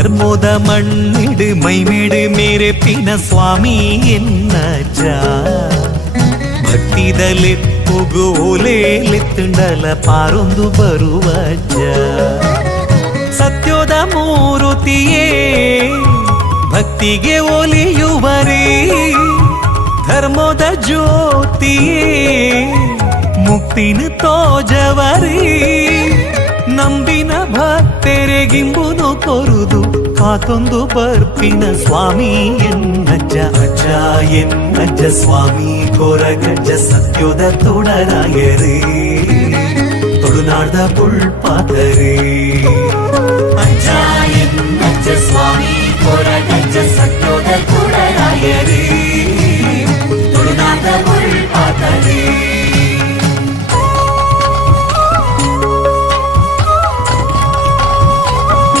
ಧರ್ಮೋದ ಮಣ್ಣಿಡು ಮೈಮೇಡು ಮೇರೆ ಪಿನ ಸ್ವಾಮಿ ಎನ್ನಜ್ಜ ಭಕ್ತಿದಲೆಪ್ಪುಗು ಓಲೇಲೆತ್ತುಂಡಲ ಪಾರೊಂದು ಬರುವಜ್ಜ ಸತ್ಯೋದ ಮೂರುತಿಯೇ ಭಕ್ತಿಗೆ ಒಲಿಯುವರೇ ಧರ್ಮದ ಜ್ಯೋತಿಯೇ ಮುಕ್ತಿನ ತೋಜವರೇ ನಂಬಿನ ಭಕ್ತರೆಗಿಂಬುನು ಕೊರುದು ಕಾತೊಂದು ಬರ್ಪಿನ ಸ್ವಾಮಿ ಎನ್ನಜ್ಜ ಅಜ್ಜ ಎನ್ನಜ್ಜ ಸ್ವಾಮಿ ಕೊರಗಜ್ಜ ಸತ್ಯೋದ ತೊಡರಾಯರೇ ತೊಡುನಾಡ್ದ ಪುಳ್ಪಾತರೇ ಅಜ್ಜ